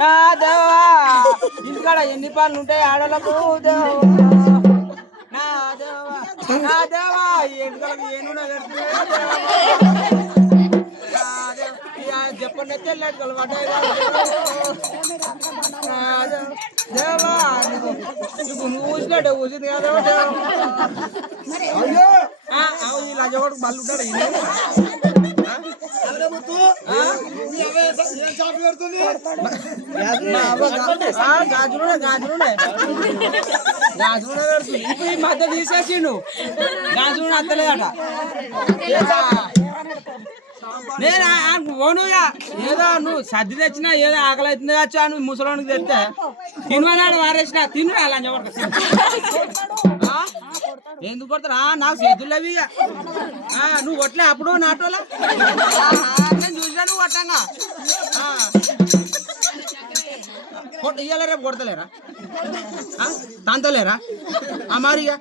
నా దేవా ఇంటికాడ ఎన్ని పనులు ఉంటాయి ఆడలకు దేవా నా దేవా ఎందుకు ఏనున్నా చెప్పండి తెల్లటి కలవాటాయి దేవా ఇప్పుడు నువ్వు ఊసినట్టే ఊసింది కదా ఈ లంచగొడు మళ్ళీ ఉంటాడు గాజులు ఇప్పుడు ఈ మధ్య తీసేసిండు గాజులు అత్తలేదట నేను ఓనుగా ఏదో నువ్వు సర్ది తెచ్చినా ఏదో ఆకలి అవుతుంది వచ్చా నువ్వు ముసలోనికి తెస్తే తినమన్నాడు వారేసిన తిను లంచగొడక ఎందుకు కొడతారా నాకు చేతులు అవి ఇక నువ్వు కొట్టలే అప్పుడు నాటోలా నేను చూసినా నువ్వు కొట్టంగా ఇయ్యాల రేపు కొడతలేరా తంతలేరా మరిగా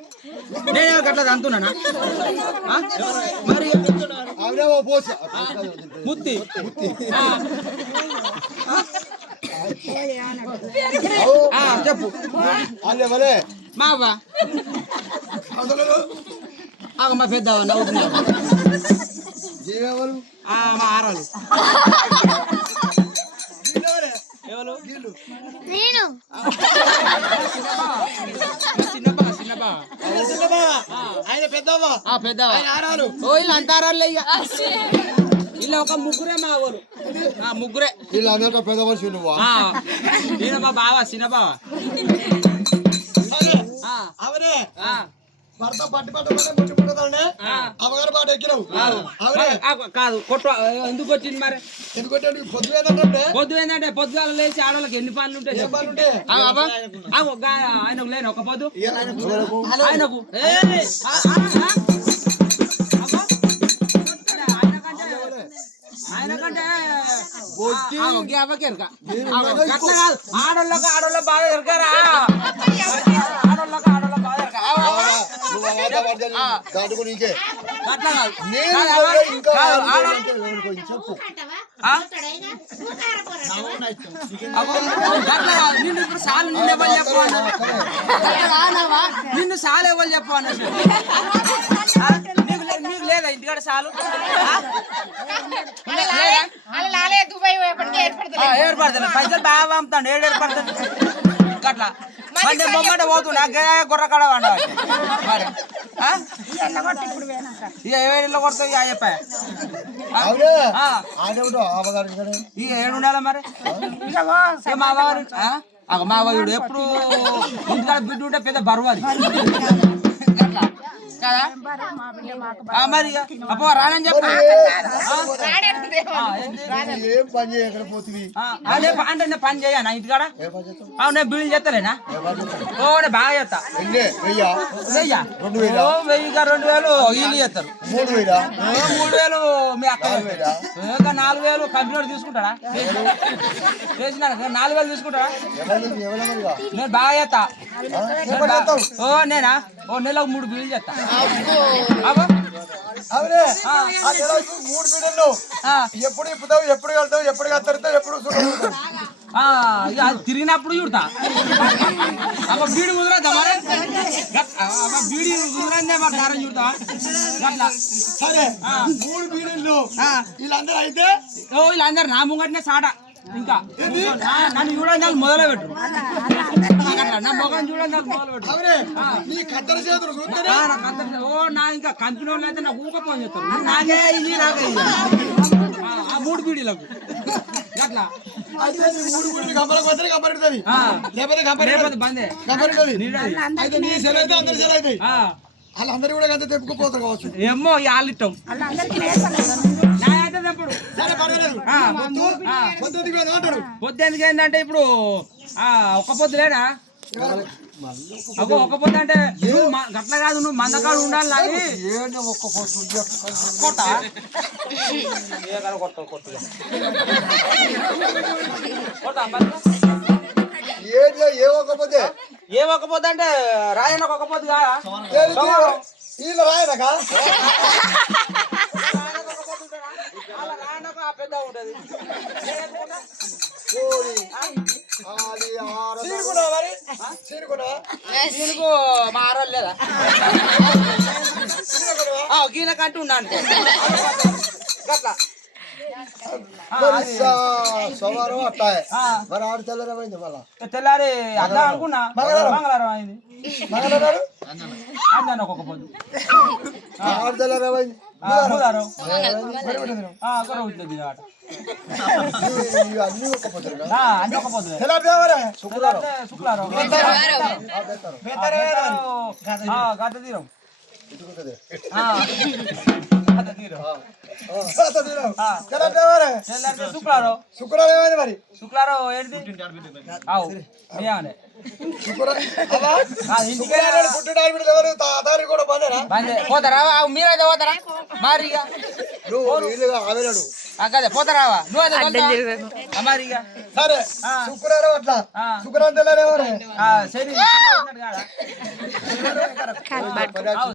నేనే గట్లా తంతున్నానా మరి ముత్తి చెప్పు మా అవ్వ మా పెద్దవా నవ్వుతున్నా మా ఆరాలు ఎవరు వీళ్ళు అంటారాళ్ళు ఇక ఇలా ఒక ముగ్గురే మా వాళ్ళు ముగ్గురే వీళ్ళందరికీ పెద్ద మనిషి నువ్వు నేను మా బావ చిన్న బావ అవరే భర్త పట్టి పట్టుకుంటే అవగారు పాట ఎక్కినావు కాదు కొట్ట ఎందుకు వచ్చింది మరి ఎందుకు పొద్దు ఏంటంటే పొద్దుగాల లేచి ఆడవాళ్ళకి ఎన్ని పనులు ఉంటాయి ఆయనకు లేను ఒక పొద్దు ఆయనకు ఆయనకంటే ఆడోళ్ళకు బాగా దొరకరా ఆడోళ్ళకు బాగా నిన్ను ఇప్పుడు సాలు నిన్నెవరు చెప్పు నిన్ను సాలు ఎవరు చెప్పు అన్నట్టు మీకు లేదా ఇంటికాడ సాలు ఏర్పడుతుంది పైసలు బాగా పంపుతాడు ఏర్పడుతుంది అట్లా అంటే బొమ్మట పోతుండే గుర్ర కడ వండాలి మరి ఇక ఏడులో కొడుతుంది ఇక చెప్పాయి ఇక ఏడు ఉండాలి మరి మా బావాడు ఎప్పుడు ఇంటికాడ బిడ్డ ఉంటే పెద్ద బరువు అది మరి అప్ప రానని చెప్పి అంటే నేను పని చేయనా ఇంటికాడ నేను బిల్లు చేస్తలేనా ఓ నేను బాగా చేస్తా 2000 వీళ్ళు చేస్తారు 3000 మీ అక్క 4000 కంపెనీ తీసుకుంటాడా చేసిన 4000 తీసుకుంటాడా నేను బాగా చేస్తా ఓ నేనా ఓ నెలకు 3 బిల్లు చేస్తా అవునే 3 బిడ్డలు ఎప్పుడు ఇప్పుతావు ఎప్పుడు వెళ్తావు ఎప్పుడు కత్తరుతావు ఎప్పుడు తిరిగినప్పుడు చూడతా అమ్మ బీడి ముదురద్దా మరి బీడి ముదురందే మా కారం చూడతా అట్లా సరే 3 బీడీలు వీళ్ళందరూ అయితే వీళ్ళందరూ నా ముంగటనే సాట ఇంకా నన్ను చూడండి మొదలు పెట్టు నా మొగం చూడండి మొదలు పెట్టు ఓ నా ఇంకా కంపెనీ వాళ్ళు అయితే నాకు ఊక ఫోన్ చేస్తారు నాకే ఇది నాకే ఇది ఆ 3 బీడీలకు అట్లా వాళ్ళందరూ కూడా అంత తెప్పుకుపోతారు కావచ్చు ఏమో వాళ్ళు ఇష్టం పొద్దు ఎందుకు ఏంటంటే ఇప్పుడు ఒక్క పొద్దులేనా ఒక్క పొద్దు అంటే గట్ల కాదు నువ్వు మందకాడు ఉండాలి లాగి ఒక్క పొద్దు ఏ ఒక్క పొద్దు అంటే రాయన ఒక్క పొద్దు కాదా వీళ్ళు రాయనకా పెద్ద ఉంటది అది చీరుకున్నావా మరి చీరుకున్నావా దీనికి మారలు లేదా గీనకంటూ ఉన్నా అంటే గట్లా సోమవారం అట్లా మరి ఆడు తెల్లరమైంది మళ్ళా తెల్లారి అద్దా అనుకున్నా మంగళవారం అయింది మంగళవారం అందాను ఒక్కొక్క పొద్దు ఆడు తెల్లరమైంది బుధవారం అన్ని ఒక్క పొద్దు అన్ని ఒక పొద్దు శుక్రవారం శుక్రవారం గత తీరం శుక్రవారం శుక్రవారం ఏమైంది మరి శుక్రవారం ఏంటి పుట్టిన కూడా బందేనా పోతారా మీరైతే పోతారా మారిగా ఆవేనాడు కదే పోతారావా నువ్వు మారిగా సరే శుక్రవారం అట్లా శుక్రవారం తెల్లారేమో సరే